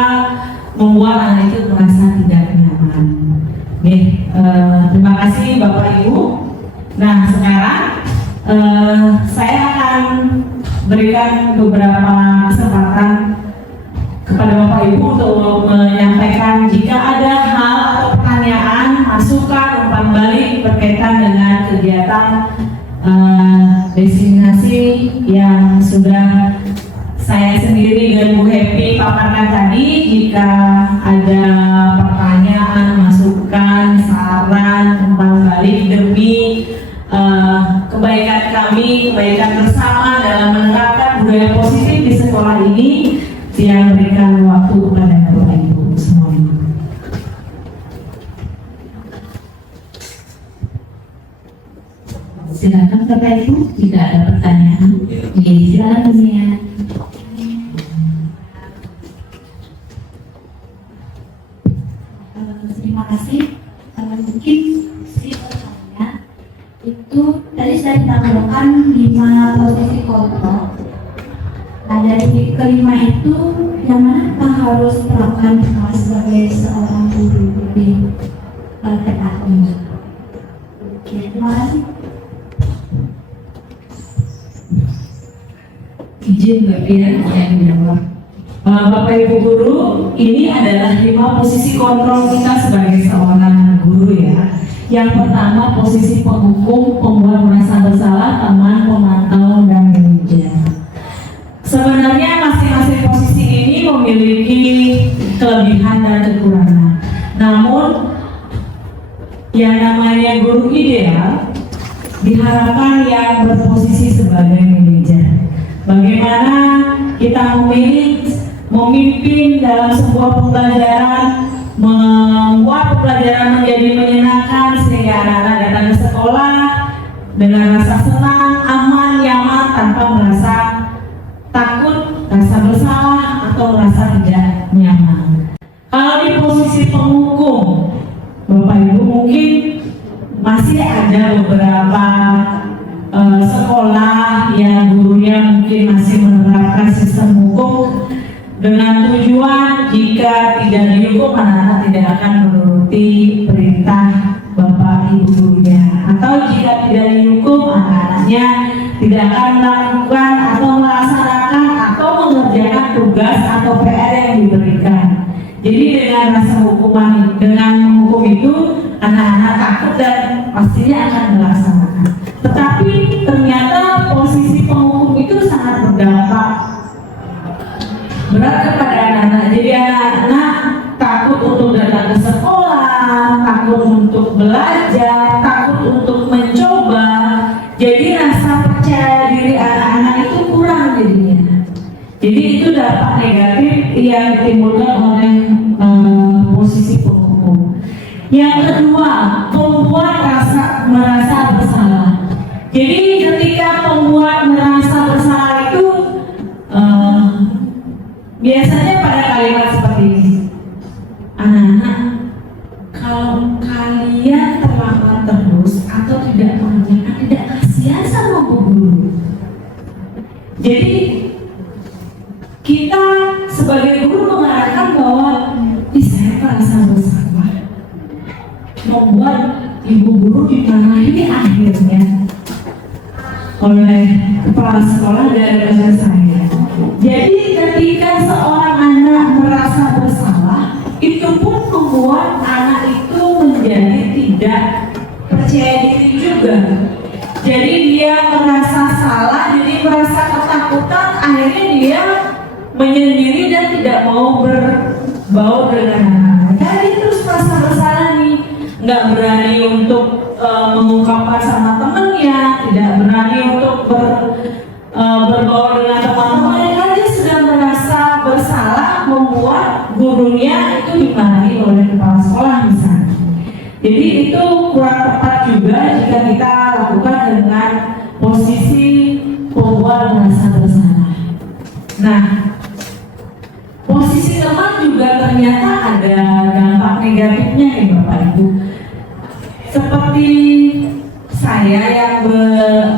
membuat anak itu merasa tidak nyaman. Oke, terima kasih Bapak Ibu. Nah sekarang saya akan berikan beberapa kesempatan kepada Bapak Ibu untuk menyampaikan jika ada hal atau pertanyaan, masukan, umpan balik berkaitan dengan kegiatan destinasi yang sudah saya sendiri dan Bu Happy paparkan tadi. Jika ada pertanyaan, masukan, saran, umpan balik demi kebaikan kami, kebaikan bersama dalam menerapkan budaya positif di sekolah ini, saya berikan waktu kepada Bapak Ibu semuanya. Silakan Bapak Ibu, jika ada pertanyaan. Oke, silakan ya. Terima kasih. Mungkin si pertanyaan itu tadi saya ditampilkan 5 posisi kontrol. Nah dari kelima itu yang mana kita harus terapkan sebagai seorang guru di TKI. Oke, terima kasih. Izin Mbak Pian yang menjawab. Bapak Ibu Guru, ini adalah 5 posisi kontrol kita sebagai seorang guru ya. Yang pertama posisi penghukum, pembuat merasa bersalah, teman, pemantau, dan manajer. Sebenarnya masing-masing posisi ini memiliki kelebihan dan kekurangan. Namun yang namanya guru ideal diharapkan yang berposisi sebagai manajer. Bagaimana kita memimpin dalam sebuah pembelajaran, membuat pembelajaran menjadi menyenangkan sehingga anak-anak datang ke sekolah dengan rasa senang, aman, nyaman, tanpa merasa takut, rasa bersalah, atau merasa tidak nyaman. Kalau di posisi penghukum, Bapak Ibu mungkin masih ada beberapa sekolah yang gurunya mungkin masih menerapkan sistem hukum dengan tujuan jika tidak dihukum anak-anak tidak akan menuruti perintah Bapak Ibu gurunya, atau jika tidak dihukum anak-anaknya tidak akan melakukan atau melaksanakan atau mengerjakan tugas atau PR yang diberikan. Jadi dengan rasa hukuman, dengan menghukum itu anak-anak takut dan pastinya akan melaksanakan. Tetapi ternyata posisi penghukum itu sangat berdampak berat kepada anak-anak. Jadi anak-anak takut untuk datang ke sekolah, takut untuk belajar, takut untuk mencoba. Jadi rasa percaya diri anak-anak itu kurang jadinya. Jadi itu dampak negatif yang ditimbulkan oleh posisi penghukum. Yang kedua, membuat merasa bersalah. Jadi ketika pembuat merasa bersalah itu biasanya pada kalimat seperti ini, anak-anak, kalau kalian terlambat terus atau tidak mengerjakan, tidak kasihan sama bu guru. Jadi kita sebagai guru mengatakan bahwa saya merasa bersalah, membuat ibu guru dimarahi akhirnya oleh kepala sekolah dan saya. Jadi ketika seorang anak merasa bersalah, itu pun membuat anak itu menjadi tidak percaya diri juga. Jadi dia merasa salah, jadi merasa ketakutan, akhirnya dia menyendiri dan tidak mau berbaur dengan anak-anak. Jadi terus merasa bersalah nih, nggak berani untuk mengungkapkan sama temannya, tidak berani untuk berbaur dengan teman-temannya, karena dia sudah merasa bersalah membuat gurunya itu dimarahi oleh kepala sekolah misalnya. Jadi itu kurang tepat juga jika kita lakukan dengan posisi pembuat merasa bersalah. Nah, posisi teman juga ternyata ada dampak negatifnya ya Bapak Ibu. Seperti saya yang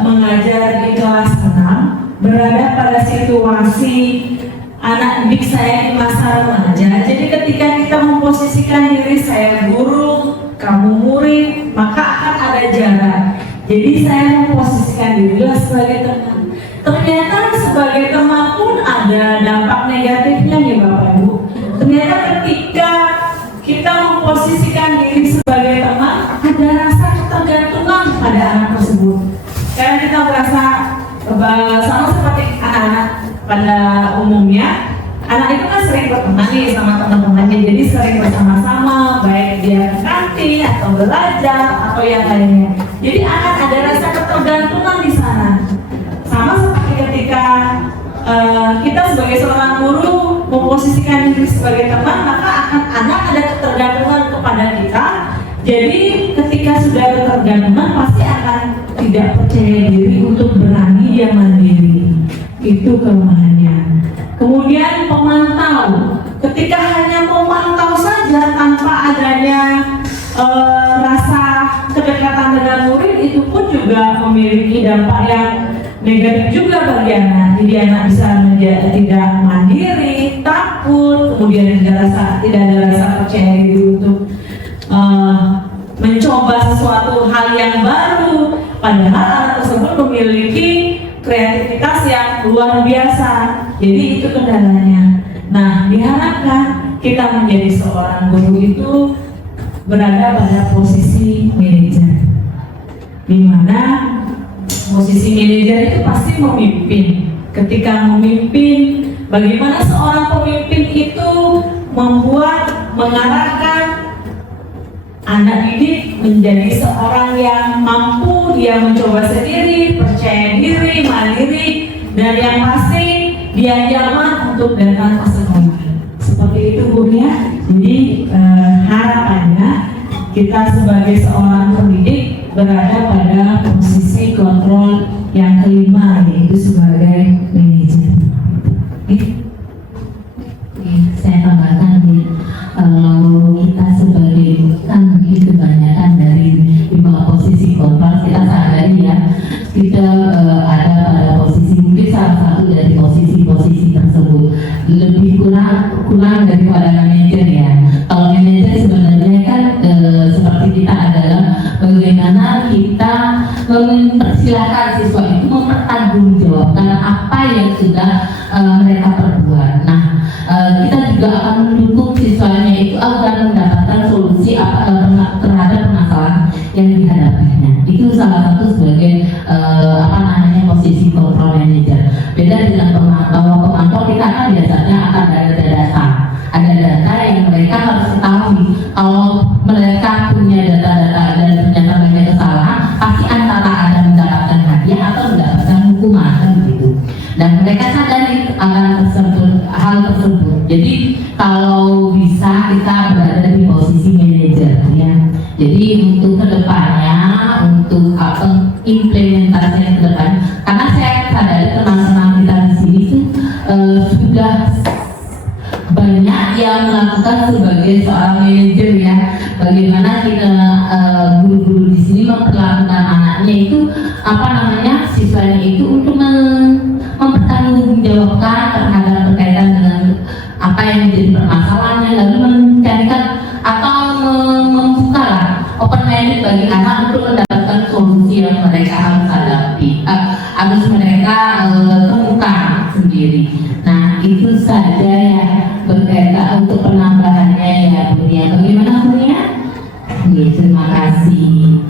mengajar di kelas 6, berada pada situasi anak didik saya di masa remaja. Jadi ketika kita memposisikan diri saya guru, kamu murid, maka akan ada jarak. Jadi saya memposisikan diri sebagai teman. Ternyata sebagai teman pun ada dampak negatifnya nih Bapak Ibu. Ternyata ketika kita memposisikan diri sebagai teman, ada rasa ketergantungan pada anak tersebut. Karena kita merasa sama seperti anak-anak pada umumnya, anak itu kan sering berteman nih sama teman-temannya, jadi sering bersama-sama, baik dia ke kantin atau belajar atau yang lainnya. Jadi akan ada rasa ketergantungan di sana. Sama seperti ketika kita sebagai seorang guru memposisikan diri sebagai teman, maka akan anak ada ketergantungan kepada kita. Jadi ketika sudah ketergantungan pasti akan tidak percaya diri untuk berani dia mandiri. Itu kelemahannya. Kemudian pemantau, ketika hanya memantau saja tanpa adanya rasa kedekatan dengan murid, itu pun juga memiliki dampak yang negatif juga bagi anak. Jadi anak bisa menjadi tidak mandiri, takut, kemudian tidak ada rasa percaya diri untuk mencoba sesuatu hal yang baru, padahal anak tersebut memiliki kreativitas yang luar biasa. Jadi itu kendalanya. Nah, diharapkan kita menjadi seorang guru itu berada pada posisi manajer, di mana posisi manajer itu pasti memimpin. Ketika memimpin, bagaimana seorang pemimpin itu membuat, mengarahkan anak didik menjadi seorang yang mampu, dia mencoba sendiri, percaya diri, mandiri, dan yang pasti dia nyaman untuk datang ke sekolah. Seperti itu Bu ya. Jadi harapannya kita sebagai seorang pendidik berada pada posisi kontrol yang kelima, yaitu sebagai manajer. Saya tambahkan kalau kita sebagai kan kebanyakan dari di bawah posisi kontrol, kita sadari ya kita ada pada posisi, mungkin salah satu dari posisi-posisi tersebut lebih kurang daripada manajer ya. Kalau manajer sebenarnya kan seperti kita adalah bagaimana kita mempersilahkan siswa itu mempertanggungjawabkan apa yang sudah mereka perbuat. Nah, kita juga akan mendukung siswanya itu agar mendapatkan solusi terhadap masalah yang dihadapinya. Itu salah satu sebagai posisi control manager. Beda dengan pemantau kita kan biasanya akan ada data yang mereka harus ketahui. Kalau mereka punya data-data dan ternyata banyak kesalahan, pasti antara ada mendapatkan hadiah atau mendapatkan hukuman kan begitu. Dan mereka sadari akan hal tersebut. Jadi kalau bisa kita berada di posisi manajer ya. Jadi untuk kedepannya, untuk implementasi yang kedepan, karena saya sadari teman-teman kita di sini itu sudah banyak yang melakukan sebagai seorang manajer ya. Bagaimana kita guru-guru di sini memperlakukan anaknya itu siswanya itu untuk mempertanggungjawabkan terhadap berkaitan dengan apa yang menjadi permasalahannya, lalu mencarikan atau membuka open minded bagi anak untuk mendapatkan solusi yang mereka harus hadapi, harus mereka temukan sendiri. Nah, itu saja ya berkaitan untuk penambahannya ya Bu ya. Bagaimana Bu ya? Terima kasih.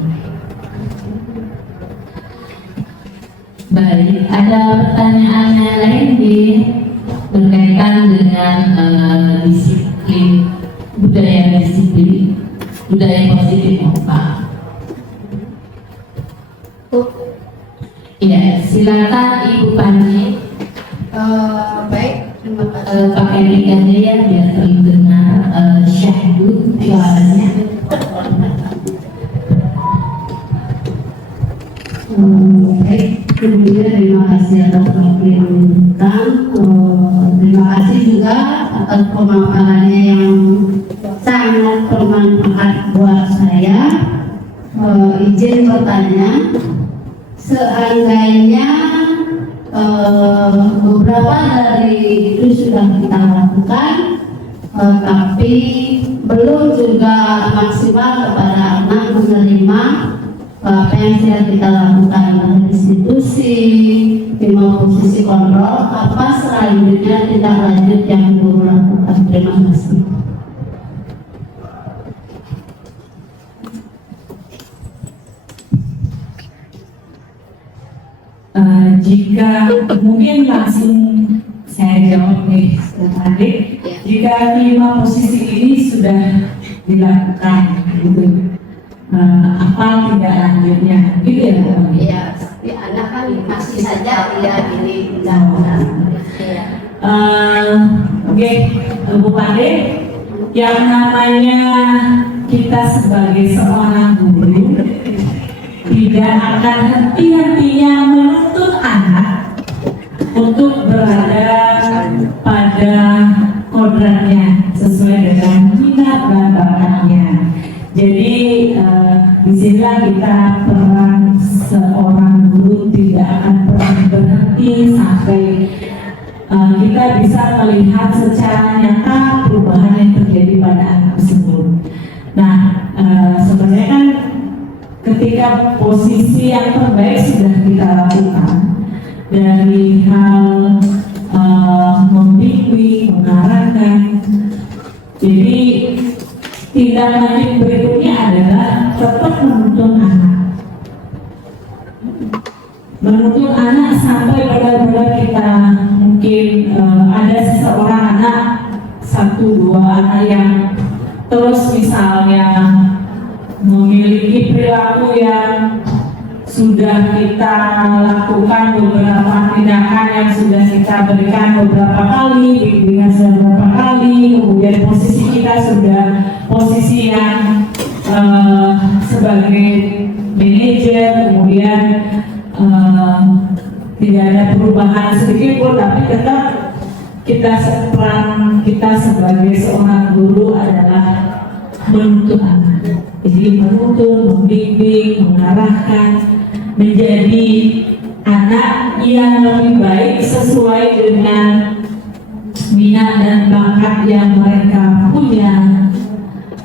Baik, ada pertanyaan yang lain berkaitan dengan disiplin, budaya positif Pak. Iya, silakan Ibu Panji. Baik, terima kasih. Pakai mic aja ya biar terdengar syahdu suaranya. Baik, kemudian terima kasih atas waktu yang diberikan. Terima kasih juga atas pemaparannya yang sangat bermanfaat buat saya. Izin bertanya, seandainya beberapa dari itu sudah kita lakukan, tapi belum juga maksimal kepada anak menerima apa yang sudah kita lakukan dari institusi, posisi kontrol, apa selanjutnya tindak lanjut yang Guru lakukan. Terima kasih. Jika mungkin langsung saya jawab nih adik, jika 5 posisi ini sudah dilakukan gitu, apa tidak lanjutnya gitu ya Bu? Iya, tapi anak kan masih saja ini undang-undang. Oke, Bu Pade, yang namanya kita sebagai seorang guru tidak akan henti-hentinya menuntut anak untuk berada pada kodratnya sesuai dengan minat dan bakatnya. Jadi disinilah kita peran seorang guru tidak akan pernah berhenti sampai kita bisa melihat secara nyata perubahan yang terjadi pada anak tersebut. Nah, sebenarnya kan ketika posisi yang terbaik sudah kita lakukan, dari hal membimbing, mengarahkan. Jadi tindak lanjut berikutnya adalah tetap menuntun anak. Menuntun anak sampai benar-benar kita mungkin ada seseorang anak, 1-2 anak yang terus misalnya memiliki perilaku yang sudah kita lakukan beberapa tindakan yang sudah kita berikan beberapa kali, bimbingan beberapa kali, kemudian posisi kita sudah posisi yang sebagai manajer, kemudian tidak ada perubahan sedikit pun, tapi tetap peran kita sebagai seorang guru adalah menuntun anak. Jadi menuntun, membimbing, mengarahkan, menjadi anak yang lebih baik sesuai dengan minat dan bakat yang mereka punya,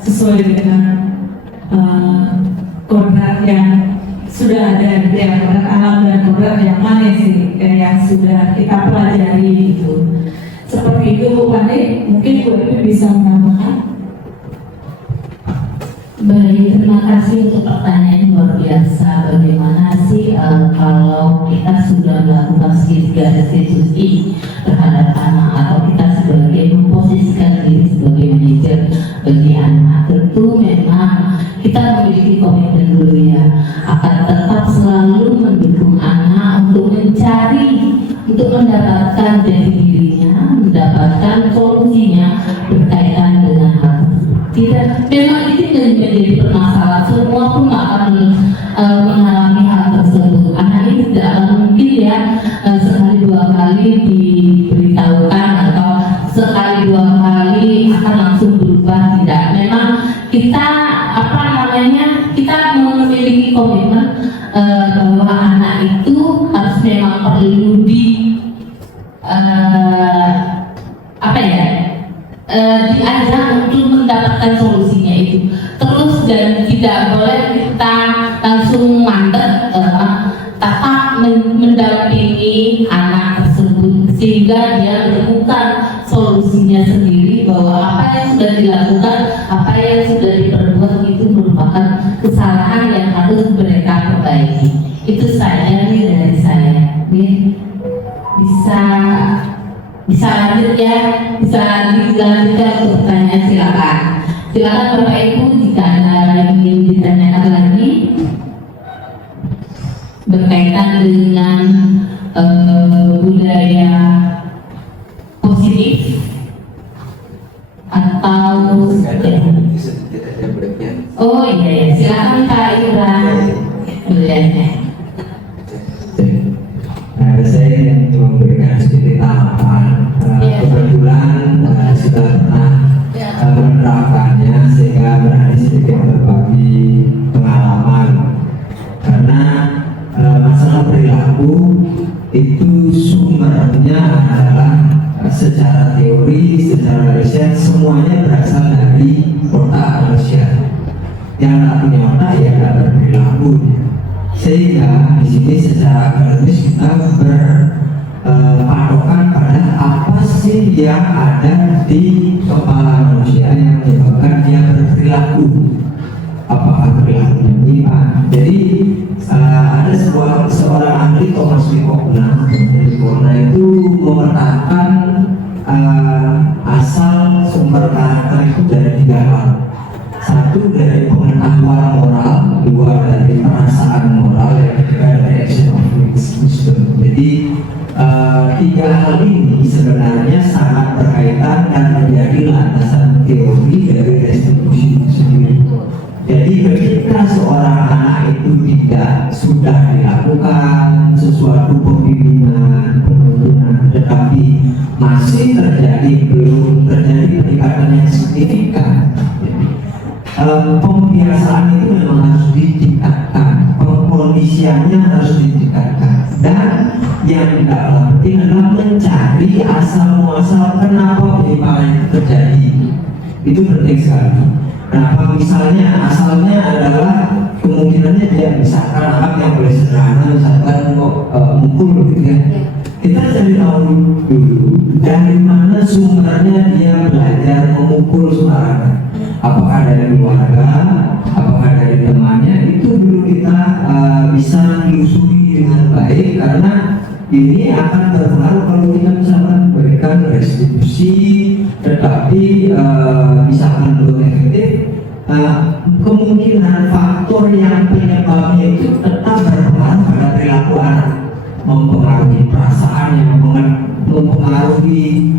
sesuai dengan kodrat yang sudah ada, ya, kodrat alam dan kodrat yang mana sih yang sudah kita pelajari itu. Seperti itu Bu Pandey, mungkin Bu Epi bisa menambahkan. Baik, terima kasih untuk pertanyaan yang luar biasa. Bagaimana sih kalau kita sudah melakukan segitiga restitusi terhadap anak, atau kita sebagai memposisikan diri sebagai manajer bagi anak? Tentu memang kita memiliki komitmen dulu ya, akan tetap selalu mendukung anak untuk mencari, untuk mendapatkan jati dirinya, mendapatkan solusinya berkaitan dengan hal tidak. Memang itu menjadi permasalahan, semua pun akan mengalami hal tersebut. Anak ini tidak akan mungkin ya sekali dua kali diberitahukan atau sekali dua kali akan langsung berubah, tidak. Memang kita kita memiliki komitmen bahwa anak itu harus memang perlu diajak untuk mendapatkan solusinya itu terus, dan tidak boleh kita langsung mandek, tetap mendampingi anak tersebut sehingga dia menemukan solusinya sendiri, bahwa apa yang sudah dilakukan, apa yang sudah diperbuat itu merupakan kesalahan yang harus mereka perbaiki. Itu saja nih dari saya. Bisa lanjut ya, bisa dilanjutkan untuk pertanyaan, silakan. Silakan Bapak Ibu jika Anda ingin ditanyakan lagi berkaitan dengan budaya positif atau oh iya, silakan Pak Ibrahim. Saya ingin memberikan sedikit tanggapan. Kebetulan sudah pernah menerapkannya, sehingga berani sedikit berbagi pengalaman. Karena masalah perilaku itu sumbernya adalah secara teori, secara riset, semuanya berasal dari otak manusia. Yang tak punya otak ya tidak berperilaku. Sehingga di sini secara akademis kita berpatokan pada apa sih yang ada di kepala manusia yang menyebabkan dia berperilaku. Apakah perilakunya menyimpang? Jadi ada seorang ahli, Thomas Likopna itu memetakan asal sumber karakter itu dari 3 hal. 1 dari pengetahuan moral, 2 dari perasaan moral, yang ketiga dari action of wisdom. Jadi 3 hal ini sebenarnya sangat berkaitan dan menjadi landasan teori dari restitusi itu sendiri. Jadi ketika seorang anak itu tidak sudah dilakukan sesuatu pembimbingan, penuntunan, tetapi masih belum terjadi peningkatan yang signifikan, pembiasaan itu memang harus ditingkatkan, pengkondisiannya harus ditingkatkan. Dan yang tidak kalah penting adalah mencari asal muasal kenapa penyimpangan itu terjadi. Itu penting sekali. Kenapa? Misalnya asalnya adalah kemungkinannya dia misalkan anak yang boleh sederhana, misalkan mukul gitu ya. Kita cari tahu dulu dari mana sumbernya dia belajar memukul sembarangan. Apakah dari keluarga, apakah dari temannya, itu dulu kita bisa telusuri dengan baik, karena ini akan berpengaruh kalau kita misalkan berikan restitusi tetapi misalkan belum efektif, kemungkinan faktor yang penyebabnya itu tetap berpengaruh pada perilaku anak, mempengaruhi perasaannya, mempengaruhi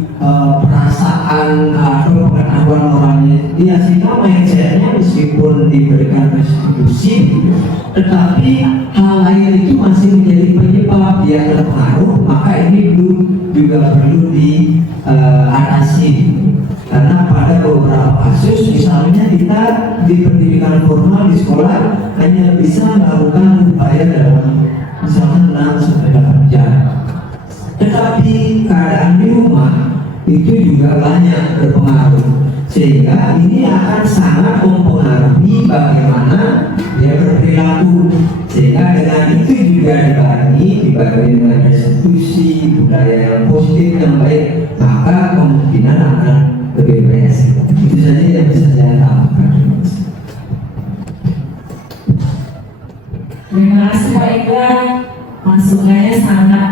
perasaan atau pengetahuan moralnya dia, sehingga mindsetnya meskipun diberikan restitusi tetapi hal lain itu masih menjadi penyebab dia terpengaruh, maka ini juga perlu diatasi. Karena pada beberapa kasus misalnya kita di pendidikan formal di sekolah hanya bisa melakukan upaya dalam misalnya 6-8 jam, tetapi keadaan di rumah itu juga banyak berpengaruh, sehingga ini akan sangat mempengaruhi bagaimana dia berperilaku. Sehingga dengan itu juga dibarengi dengan restitusi, budaya yang positif yang baik, maka kemungkinan akan lebih berhasil. Itu saja yang bisa saya tambahkan. Terima kasih Pak Iqbal, masukannya sangat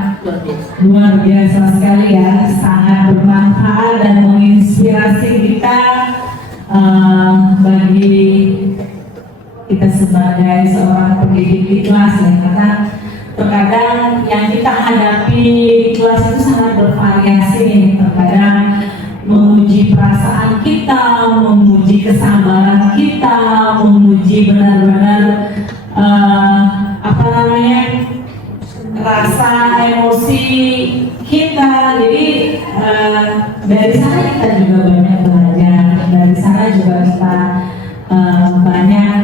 luar biasa sekali ya, sangat bermanfaat dan menginspirasi kita bagi kita sebagai seorang pendidik di kelas ya, karena terkadang yang kita hadapi di kelas itu sangat bervariasi. Terkadang menguji perasaan kita, menguji kesabaran kita, menguji benar-benar rasa emosi kita. Jadi dari sana kita juga banyak belajar, dari sana juga kita banyak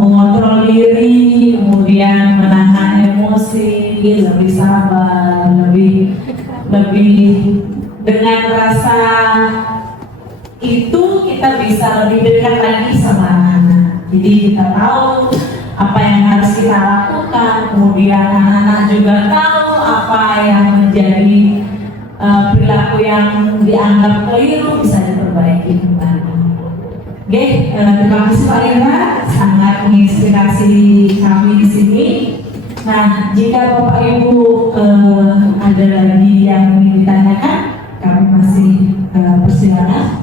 mengontrol diri, kemudian menahan emosi, lebih sabar, lebih dengan rasa itu kita bisa lebih dekat lagi sama anak-anak. Jadi kita tahu apa yang harus kita lakukan, kemudian anak-anak juga tahu apa yang menjadi perilaku yang dianggap keliru bisa diperbaiki kembali. Oke, terima kasih Pak Indra, sangat menginspirasi kami di sini. Nah, jika Bapak Ibu ada lagi yang ingin ditanyakan, kami masih persilakan.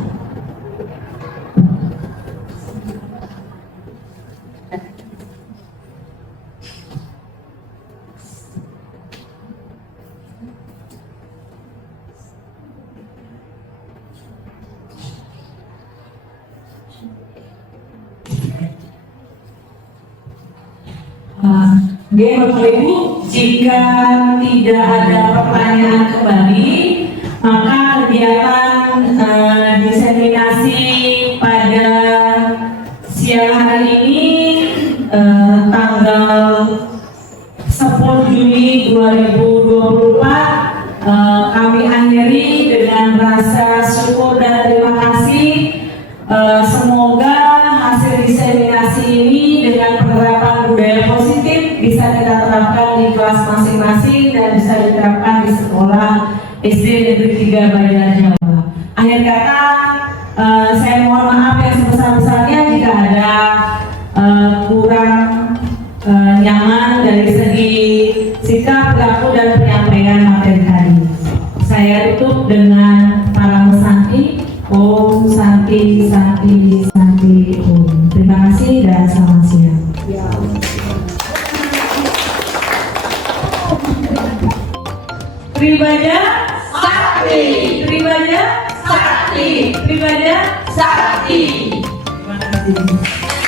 Bapak Ibu, jika tidak ada pertanyaan kembali, maka kegiatan diseminasi pada siang hari ini tanggal 10 Juni 2024 kami akhiri dengan rasa syukur dan terima kasih. Semoga hasil diseminasi ini dengan penerapan budaya positif bisa kita terapkan di kelas masing-masing dan bisa diterapkan di sekolah SD Negeri 3 Banjar Jawa. Akhir kata, saya mohon maaf yang sebesar-besarnya jika ada kurang nyaman dari segi sikap, perilaku, dan penyampaian materi tadi. Saya tutup dengan para mesanti. Om Santi Santi Santi Om. Terima kasih dan selamat siang. Pribada sakti, pribada sakti, pribada sakti. Terima kasih.